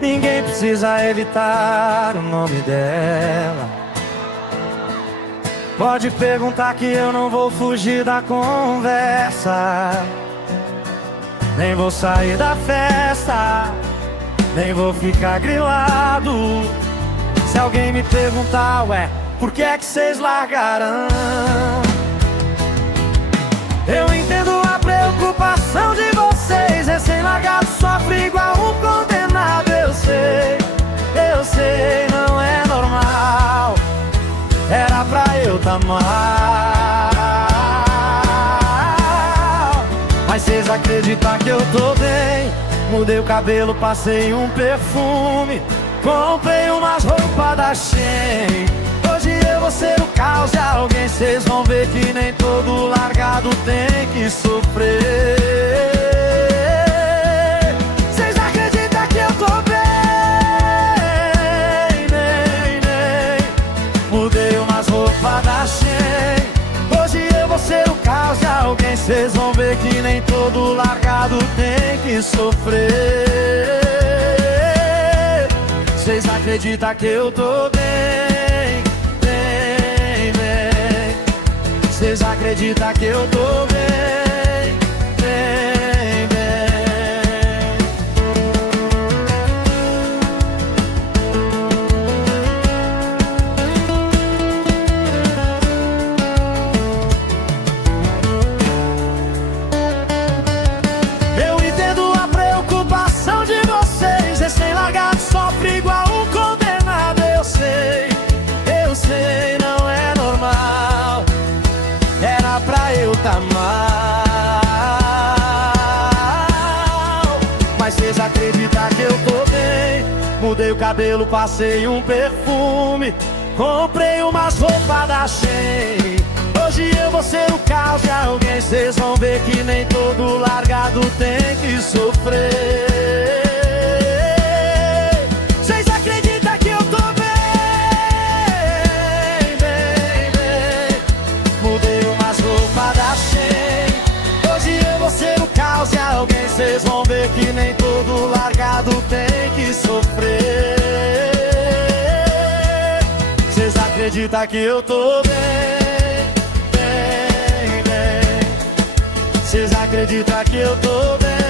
Ninguém precisa evitar o nome dela. Pode perguntar que eu não vou fugir da conversa. Nem vou sair da festa, nem vou ficar grilado. Se alguém me perguntar, ué, por que é que vocês largaram? Eu entendo a preocupação de vocês. Recém-largado sofre igual um condenado. Eu sei, não é normal. Era pra eu tá mal. Mas vocês acreditam que eu tô bem? Mudei o cabelo, passei um perfume, comprei umas roupas da Shein. Hoje eu vou ser o caos de alguém. Vocês vão ver que nem todo largado tem que sofrer. Vocês acreditam que eu tô bem? Nem mudei umas roupas da Shein. Hoje eu vou ser o caos de alguém. Vocês vão ver que nem todo largado tem que sofrer. Vocês acreditam que eu tô bem? Vocês acreditam que eu tô bem? Eu entendo a preocupação de vocês. Recém-largado sofre igual um condenado. Eu sei, não é normal. Era pra eu tá mal. Mas vocês acreditam que eu tô bem? Mudei o cabelo, passei um perfume, comprei umas roupas da Shein. Hoje eu vou ser o caos de alguém. Vocês vão ver que nem todo largado tem que sofrer. Vocês acreditam que eu tô bem? Mudei umas roupas da Shein. Hoje eu vou ser o caos de alguém. Vocês vão ver que nem todo largado tem que sofrer. Vocês acreditam que eu tô bem? Vocês acreditam que eu tô bem?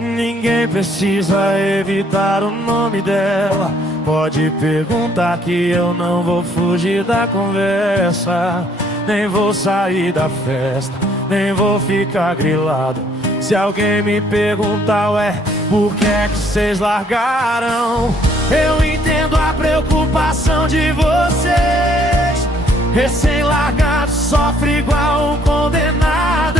Ninguém precisa evitar o nome dela. Pode perguntar que eu não vou fugir da conversa. Nem vou sair da festa, nem vou ficar grilado. Se alguém me perguntar, ué, por que é que vocês largaram? Eu entendo a preocupação de vocês. Recém-largado sofre igual um condenado.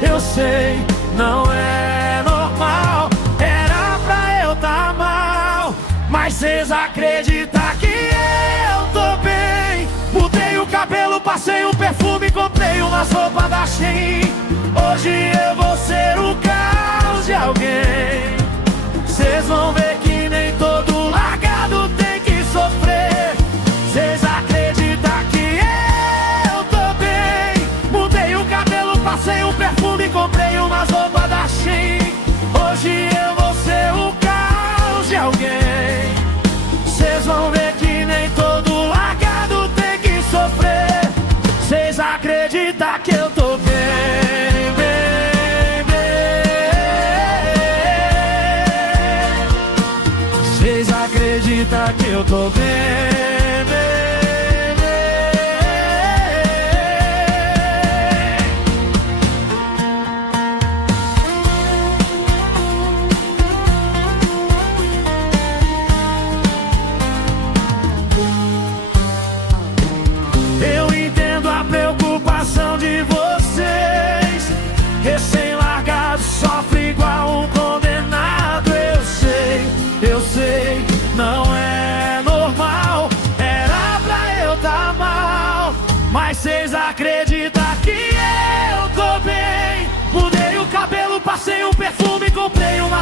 Eu sei, não é normal. Era pra eu tá mal. Mas vocês acreditam que eu tô bem? Mudei o cabelo, passei um perfume, comprei umas roupas da Shein. Hoje eu vou ser o caos de alguém. Vocês vão ver que nem todo largado tem que sofrer. Vocês acreditam que eu tô bem? Mudei o cabelo, passei um perfume, comprei umas roupas da Shein. Hoje eu vou ser o caos de alguém. Vocês vão ver que nem todo largado tem que sofrer. Vocês acreditam que eu tô bem, bem, bem? Vocês acreditam que eu tô bem, bem?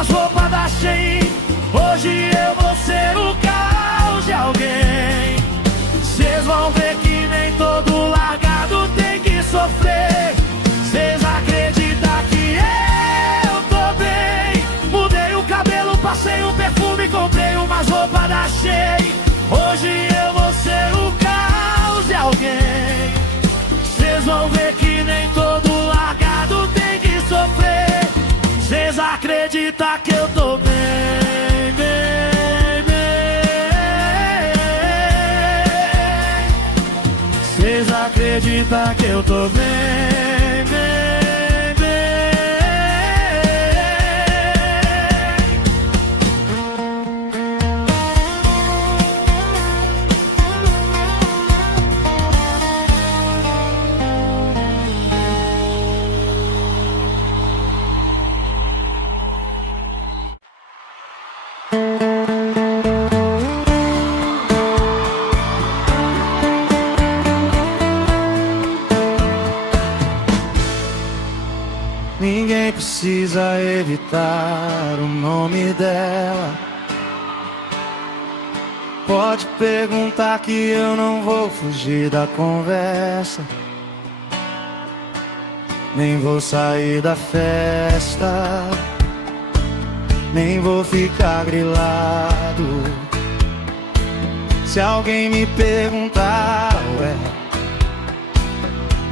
umas roupas da Shein. Hoje eu vou ser o caos de alguém. Cês vão ver que nem todo largado tem que sofrer. Cês acreditam que eu tô bem? Mudei o cabelo, passei um perfume, comprei umas roupas da Shein. Hoje eu vou ser o caos de alguém. Cês vão ver que nem todo largado tem que sofrer. Cês acreditam que eu tô bem, bem, bem. Cês acreditam que eu tô bem, bem, bem. Ninguém precisa evitar o nome dela. Pode perguntar que eu não vou fugir da conversa. Nem vou sair da festa. Nem vou ficar grilado. Se alguém me perguntar, ué,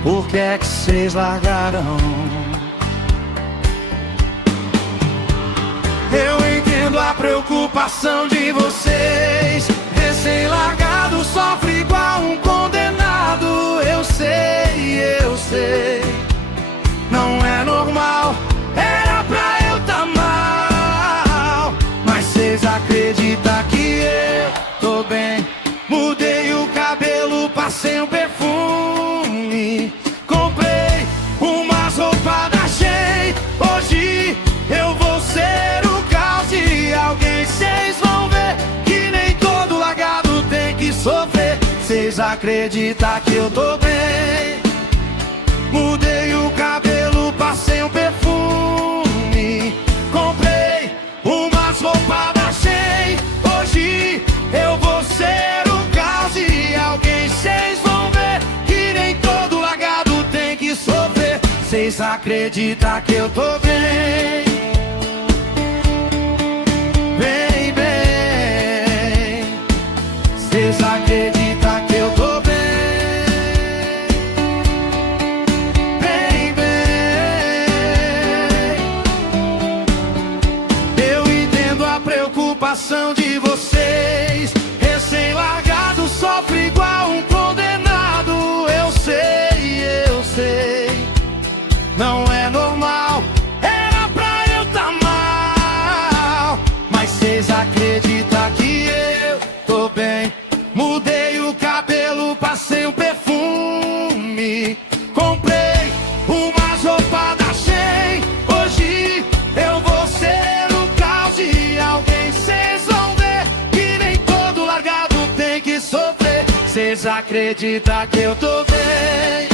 por que é que vocês largaram? Eu entendo a preocupação de vocês. Recém-largado sofre igual um condenado. Eu sei, não é normal. Era pra eu tá mal. Mas cês acreditam que eu tô bem? Mudei o cabelo, passei um perfume, comprei umas roupas da Shein. Hoje eu vou ser o caos de alguém. Cês vão ver que nem todo largado tem que sofrer. Cês acreditam que eu tô bem? Mudei o cabelo, passei um perfume, comprei umas roupas da Shein. Hoje eu vou ser o caos de alguém. Cês vão ver que nem todo largado tem que sofrer. Cês acreditam que eu tô bem? Bem, bem. Cês acreditam que eu tô bem? Bem, bem. Eu entendo a preocupação de vocês. Recém-largado sofre igual um condenado. Eu sei, não é normal. Era pra eu tá mal. Mas cês acreditam que eu tô bem? Mudei o cabelo, passei um perfume, comprei umas roupas da Shein. Hoje eu vou ser o caos de alguém. Cês vão ver que nem todo largado tem que sofrer. Cês acreditam que eu tô bem?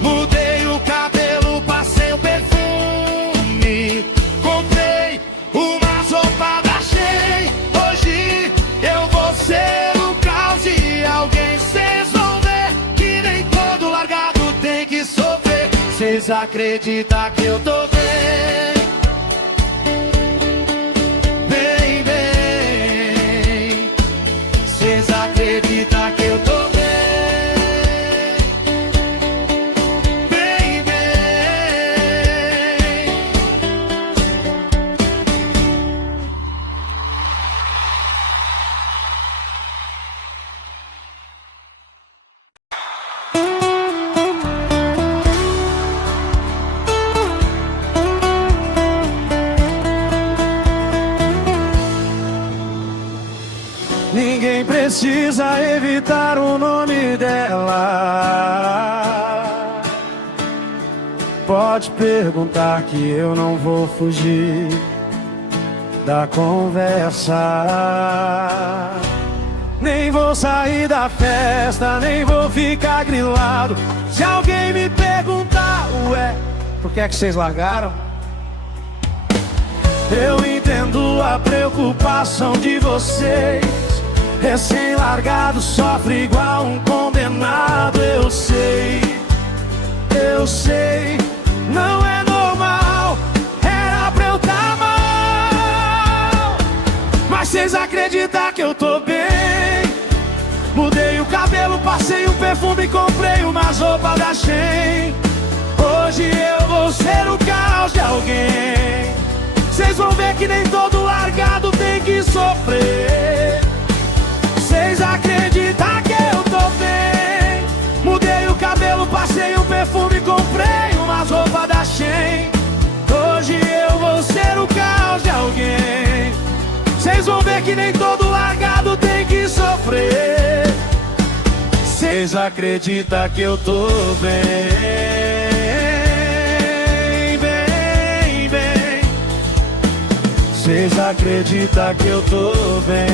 Mudei o cabelo, passei um perfume, comprei umas roupas da Shein. Hoje eu vou ser o caos de alguém. Cês vão ver que nem todo largado tem que sofrer. Cês acreditam que eu tô bem? Bem, bem. Cês acreditam que eu tô bem? Ninguém precisa evitar o nome dela. Pode perguntar que eu não vou fugir da conversa. Nem vou sair da festa, nem vou ficar grilado. Se alguém me perguntar, ué, por que é que vocês largaram? Eu entendo a preocupação de vocês. Recém-largado sofre igual um condenado. Eu sei, não é normal, era pra eu tá mal. Mas vocês acreditam que eu tô bem? Mudei o cabelo, passei um perfume, comprei umas roupas da Shein. Hoje eu vou ser o caos de alguém. Vocês vão ver que nem todo largado tem que sofrer. Vocês acreditam que eu tô bem? Mudei o cabelo, passei um perfume, comprei umas roupas da Shein. Hoje eu vou ser o caos de alguém. Vocês vão ver que nem todo largado tem que sofrer. Vocês acreditam que eu tô bem? Vocês acreditam que eu tô bem?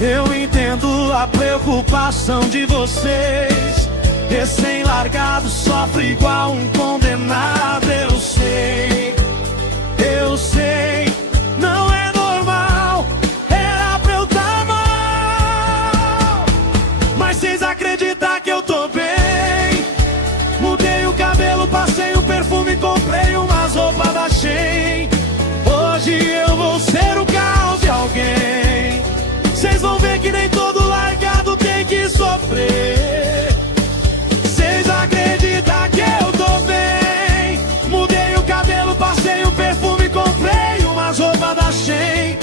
Eu entendo a preocupação de vocês. Recém-largado sofre igual um condenado. Eu sei, não é normal, era pra eu tá mal. Mas vocês acreditam que eu tô bem? Mudei o cabelo, passei um perfume, comprei umas roupas da Shein. Hoje eu vou ser o caos de alguém. Vocês vão ver que nem todo largado tem que sofrer. Vocês acreditam que eu tô bem? Mudei o cabelo, passei um perfume, comprei umas roupas da Shein.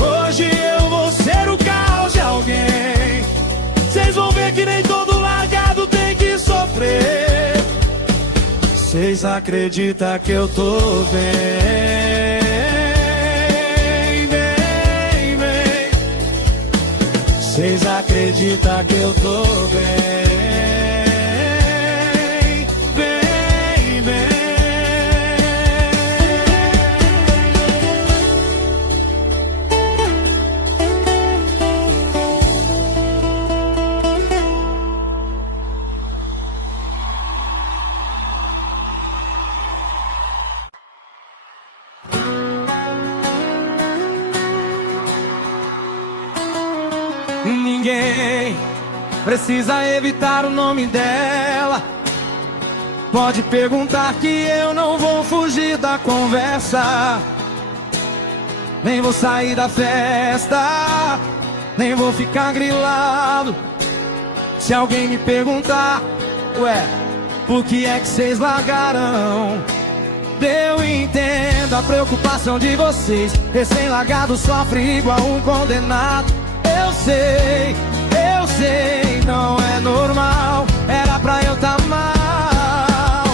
Hoje eu vou ser o caos de alguém. Vocês vão ver que nem todo largado tem que sofrer. Vocês acreditam que eu tô bem? Vocês acreditam que eu tô bem? Ninguém precisa evitar o nome dela. Pode perguntar que eu não vou fugir da conversa. Nem vou sair da festa, nem vou ficar grilado. Se alguém me perguntar, ué, por que é que vocês largaram? Eu entendo a preocupação de vocês. Recém-largado sofre igual um condenado. Eu sei, não é normal, era pra eu tá mal.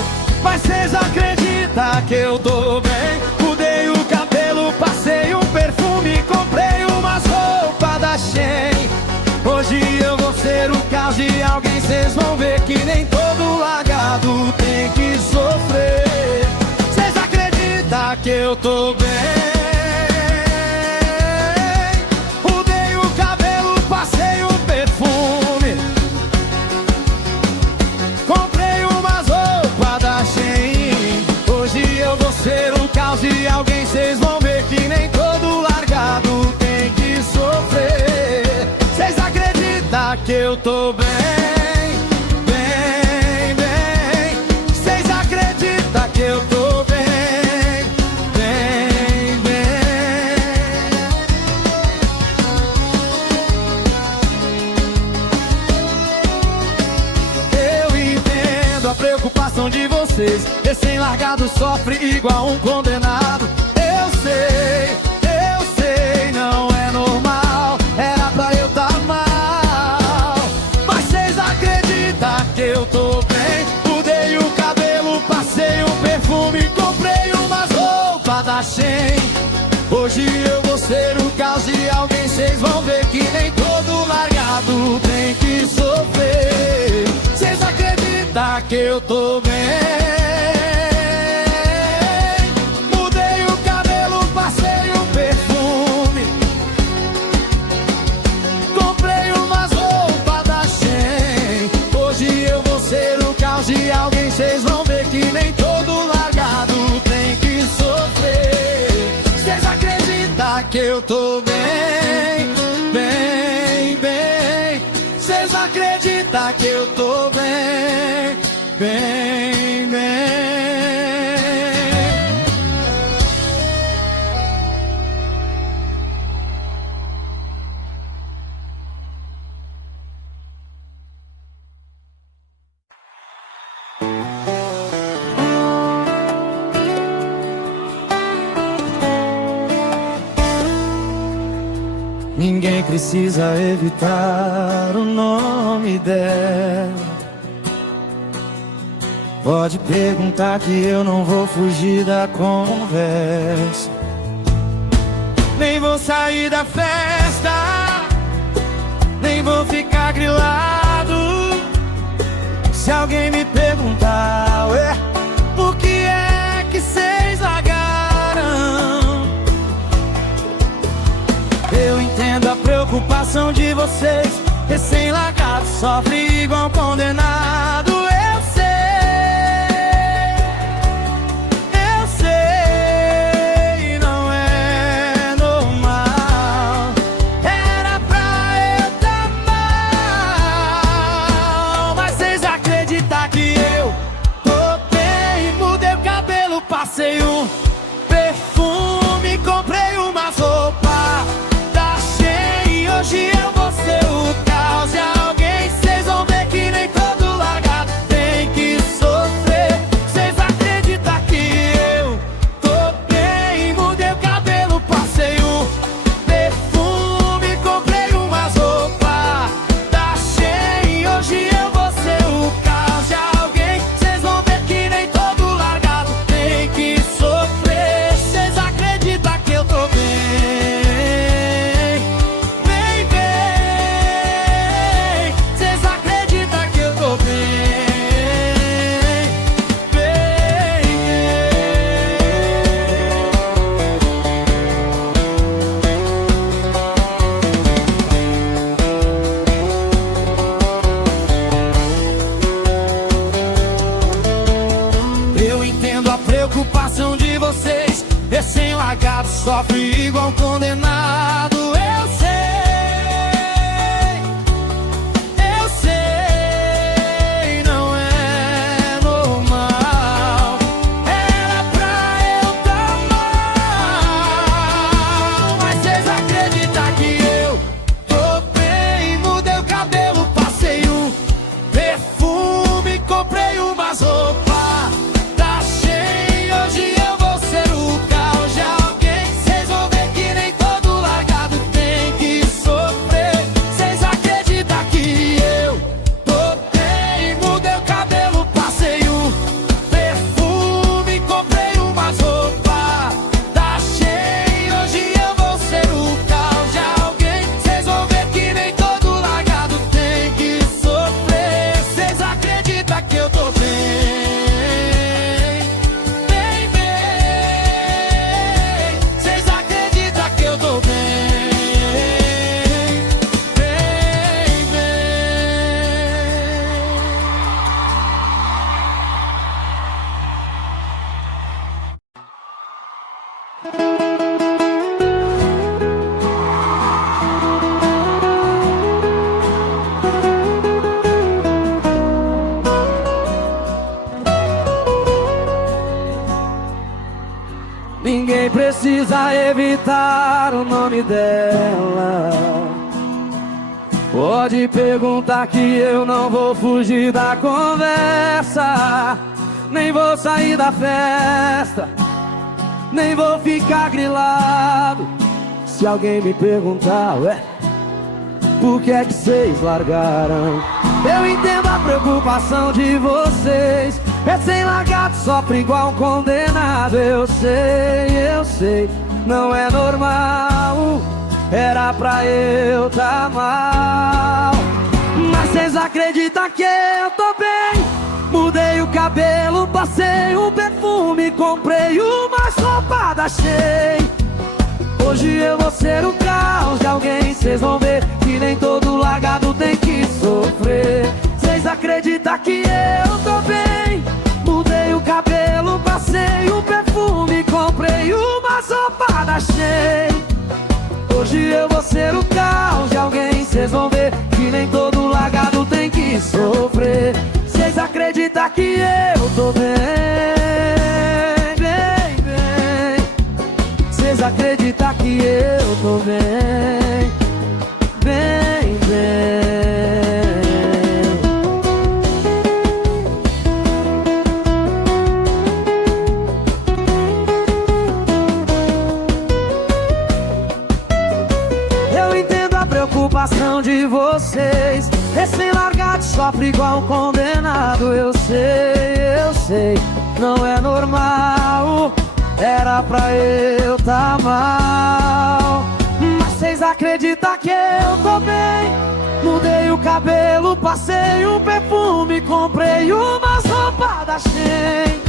Mas vocês acreditam que eu tô bem? Mudei o cabelo, passei um perfume, comprei umas roupas da Shein. Hoje eu vou ser o caos de alguém. Vocês vão ver que nem todo largado tem que sofrer. Vocês acreditam que eu tô bem? Se alguém, vocês vão ver que nem todo largado tem que sofrer. Vocês acreditam que eu tô bem? Vocês acreditam que eu tô bem? Eu entendo a preocupação de vocês. Recém-largado sofre igual um condenado. Eu sei, não é normal, era pra eu tá mal. Mas vocês acreditam que eu tô bem? Mudei o cabelo, passei um perfume, comprei umas roupas da Shein. Hoje eu vou ser o caos de alguém. Vocês vão ver que nem todo largado tem que sofrer. Vocês acreditam que eu tô bem? Mudei o que eu tô bem, bem, bem. Cês acreditam que eu tô bem, bem, bem. Ninguém precisa evitar o nome dela. Pode perguntar que eu não vou fugir da conversa. Nem vou sair da festa, nem vou ficar grilado. Se alguém me perguntar, ué, por que é que cês largaram? Eu entendo a preocupação de vocês. Recém-largado sofre igual condenado. Eu sei, não é normal. Era pra eu tá mal. Mas vocês acreditam que eu tô bem? Mudei o cabelo, passei um perfume, comprei umas roupas. Hoje eu vou ser o caos de alguém. Cês vão ver que nem todo largado tem que sofrer. Cês acreditam que eu tô bem? Mudei o cabelo, passei um perfume, comprei umas roupas da Shein. Hoje eu vou ser o caos de alguém. Cês vão ver que nem todo largado tem que sofrer. Cês acreditam que eu tô bem? Preocupação de vocês, recém-largado sofre igual condenado. Eu sei, não é normal. Era pra eu tá mal. Mas cês acreditam que eu tô bem? Mudei o cabelo, passei um perfume, comprei umas roupas. Hoje eu vou ser o caos de alguém. Cês vão ver que nem todo largado tem que sofrer. Cês acreditam que eu tô bem? Mudei o cabelo, passei um perfume, comprei umas roupas da Shein. Hoje eu vou ser o caos de alguém. Cês vão ver que nem todo largado tem que sofrer. Cês acreditam que eu tô bem? Ninguém precisa evitar o nome dela. Pode perguntar que eu não vou fugir da conversa. Nem vou sair da festa, nem vou ficar grilado. Se alguém me perguntar, ué, por que é que cês largaram? Eu entendo a preocupação de vocês. Recém-largado sofre igual um condenado. Eu sei, não é normal. Era pra eu tá mal. Mas cês acreditam que eu tô bem? Mudei o cabelo, passei um perfume, comprei umas roupas da Shein. Hoje eu vou ser o caos de alguém. Cês vão ver que nem todo largado tem que sofrer. Cês acreditam que eu tô bem? Mudei o cabelo, passei um perfume, comprei umas roupas da Shein. Hoje eu vou ser o caos de alguém. Cês vão ver que nem todo largado tem que sofrer. Cês acreditam que eu tô bem, bem, bem. Cês acreditam que eu tô bem, bem, bem. Eu entendo a preocupação de vocês. Recém-largado sofre igual um condenado. Eu sei, não é normal. Era pra eu tá mal. Mas vocês acreditam que eu tô bem? Mudei o cabelo, passei um perfume, comprei umas roupas da Shein.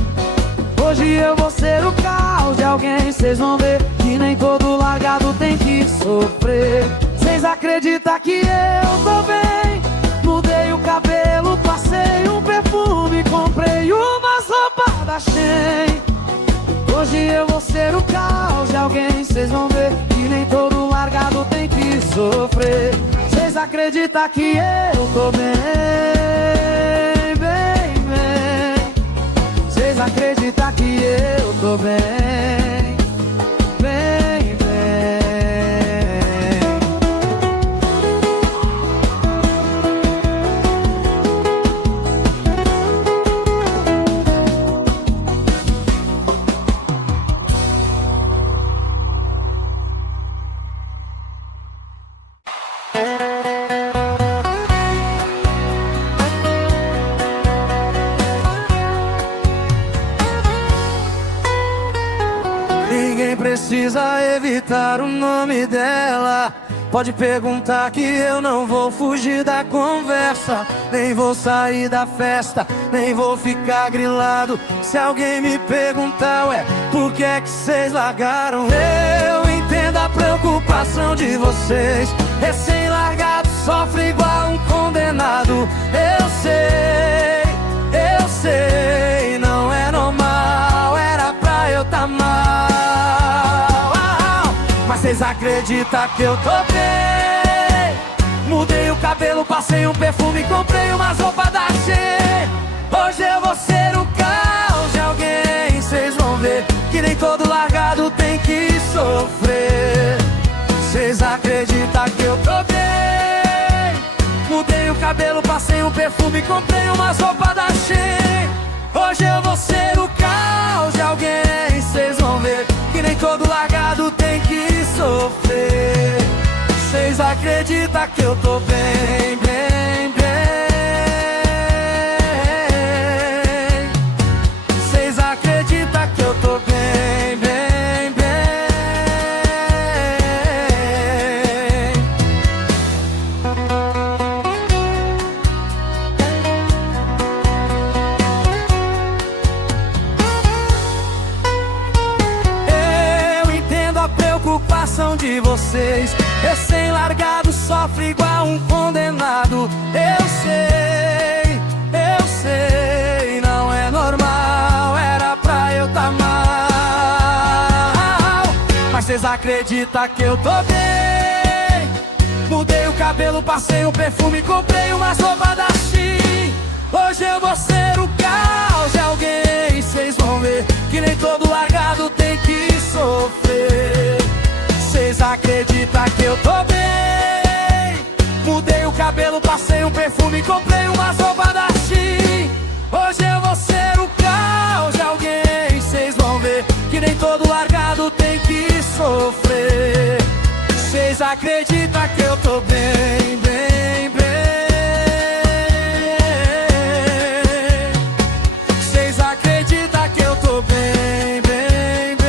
Hoje eu vou ser o caos de alguém. Cês vão ver que nem todo largado tem que sofrer. Cês acreditam que eu tô bem? Mudei o cabelo, passei um perfume, comprei umas roupas da Shein. Hoje eu vou ser o caos de alguém. Cês vão ver que nem todo largado tem que sofrer. Cês acreditam que eu tô bem, bem, bem. Cês acreditam que eu tô bem, bem, bem. Ninguém precisa evitar o nome dela. Pode perguntar que eu não vou fugir da conversa. Nem vou sair da festa, nem vou ficar grilado. Se alguém me perguntar, ué, por que é que vocês largaram? Eu entendo a preocupação de vocês. Recém-largado sofre igual um condenado. Eu sei, não é normal. Era pra eu tá mal. Mas vocês acreditam que eu tô bem? Mudei o cabelo, passei um perfume, comprei umas roupas da Shein. Hoje eu vou ser o caos de alguém. Vocês vão ver que nem todo largado tem que sofrer. Vocês acreditam que eu tô bem? Mudei o cabelo, passei um perfume, comprei umas roupas da Shein. Hoje eu vou ser o caos de alguém. Vocês vão ver que nem todo largado tem que sofrer. Vocês acreditam que eu tô bem, bem, bem. Vocês acreditam que eu tô bem, bem, bem. De vocês, recém-largado sofre igual um condenado. Eu sei, não é normal. Era pra eu tá mal. Mas vocês acreditam que eu tô bem? Mudei o cabelo, passei um perfume, comprei umas roupas da Shein. Hoje eu vou ser o caos de alguém. Vocês vão ver que nem todo largado tem que sofrer. Vocês acreditam que eu tô bem? Mudei o cabelo, passei um perfume, comprei umas roupas da Shein. Hoje eu vou ser o caos de alguém. Vocês vão ver que nem todo largado tem que sofrer. Vocês acreditam que eu tô bem, bem, bem. Vocês acreditam que eu tô bem, bem, bem.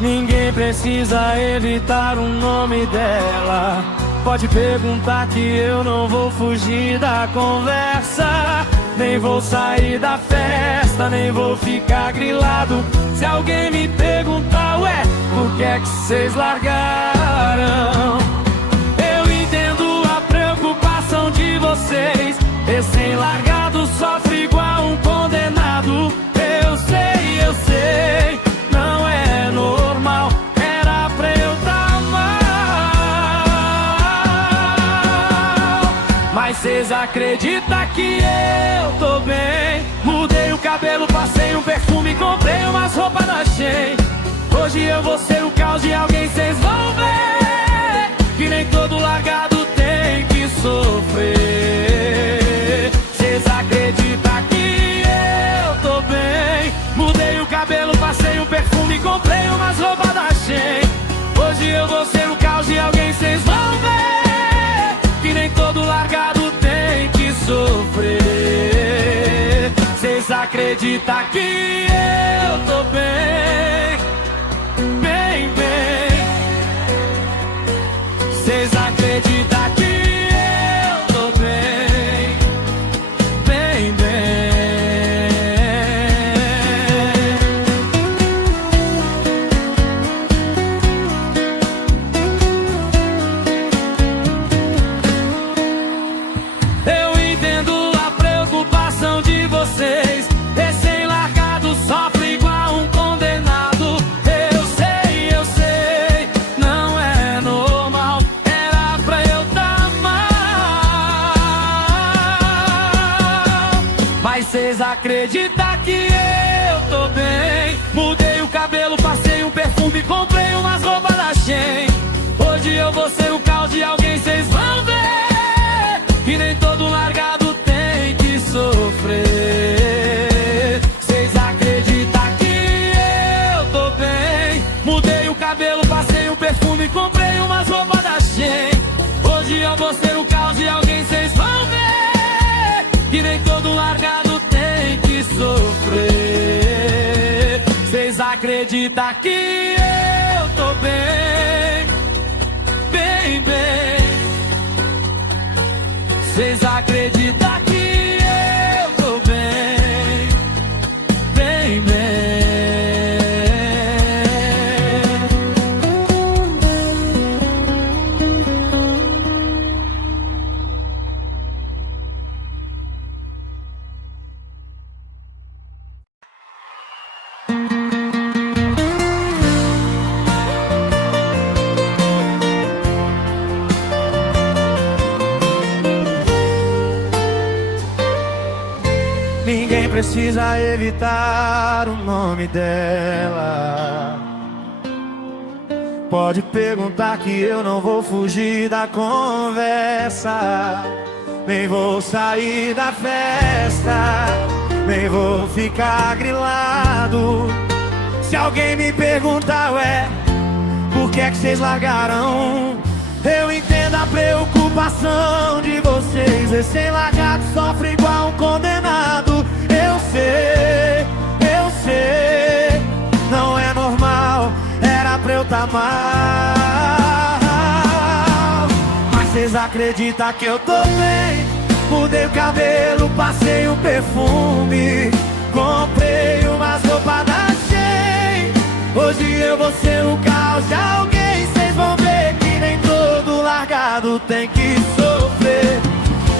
Ninguém precisa evitar o nome dela. Pode perguntar que eu não vou fugir da conversa. Nem vou sair da festa, nem vou ficar grilado. Se alguém me perguntar, ué, por que é que vocês largaram? Eu entendo a preocupação de vocês. Recém-largado sofre igual um condenado. Eu sei, não é normal. Era pra eu tá mal. Mas cês acreditam que eu tô bem? Mudei o cabelo, passei um perfume, comprei umas roupas da Shein. Hoje eu vou ser o caos de alguém, cês vão ver que nem todo largado tem que sofrer. Cês acreditam que eu tô bem? Mudei o cabelo, passei um perfume, comprei umas roupas da Shein. Hoje eu vou ser o caos de alguém, cês vão ver que nem todo largado tem que sofrer. Cês acreditam que eu tô bem? Bem, bem. Cês acreditam que eu tô bem? Bem, bem. Eu entendo a preocupação de vocês. Recém-largado sofre igual um condenado. Eu sei, não é normal. Era pra eu tá mal. Mas cês acreditam que eu tô bem? Mudei o cabelo, passei um perfume, comprei umas roupas da Shein. Hoje eu vou ser o caos de alguém, cês vão ver que nem todo largado tem que sofrer. Cês acreditam que eu tô bem? Mudei o cabelo, passei um perfume, comprei umas roupas da Shein. Hoje eu vou ser o caos de alguém, cês vão ver que nem todo largado tem que sofrer. Cês acreditam que eu tô bem? Bem, bem. Cês acreditam que eu tô bem? Bem, bem. Ninguém precisa evitar o nome dela. Pode perguntar que eu não vou fugir da conversa. Nem vou sair da festa, nem vou ficar grilado. Se alguém me perguntar, ué, por que é que vocês largaram? Eu entendo a preocupação de vocês. Recém-largado sofre igual um condenado. Eu sei, não é normal. Era pra eu tá mal. Mas cês acreditam que eu tô bem? Mudei o cabelo, passei um perfume, comprei umas roupas da Shein. Hoje eu vou ser o caos de alguém, cês vão ver que nem todo largado tem que sofrer.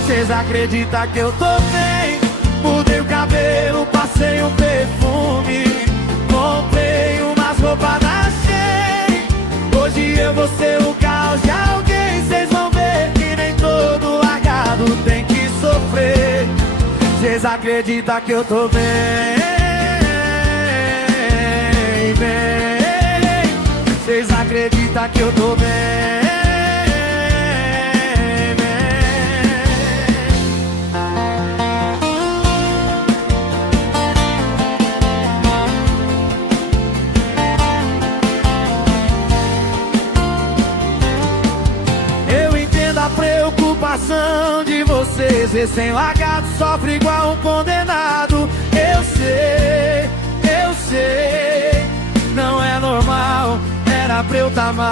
Cês acreditam que eu tô bem? Mudei o cabelo, passei um perfume, comprei umas roupas da Shein. Hoje eu vou ser o caos de alguém, cês vão ver que nem todo largado tem que sofrer. Cês acreditam que eu tô bem? Bem. Cês acreditam que eu tô bem? Preocupação de vocês. Recém-largado sofre igual um condenado. Eu sei, não é normal. Era pra eu tá mal.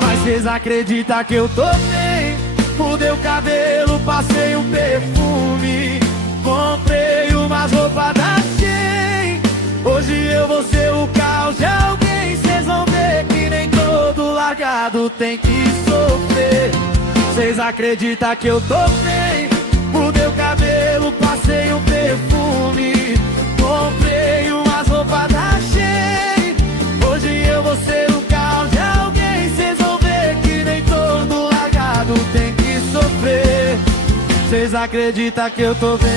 Mas cês acreditam que eu tô bem? Mudei meu cabelo, passei um perfume, comprei umas roupas da Shein. Hoje eu vou ser o caos de alguém. Cês vão ver que nem todo largado tem que sofrer. Cês acreditam que eu tô bem? Mudei o cabelo, passei um perfume, comprei umas roupas da Shein. Hoje eu vou ser o caos de alguém. Cês vão ver que nem todo largado tem que sofrer. Cês acreditam que eu tô bem?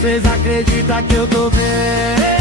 Cês acreditam que eu tô bem?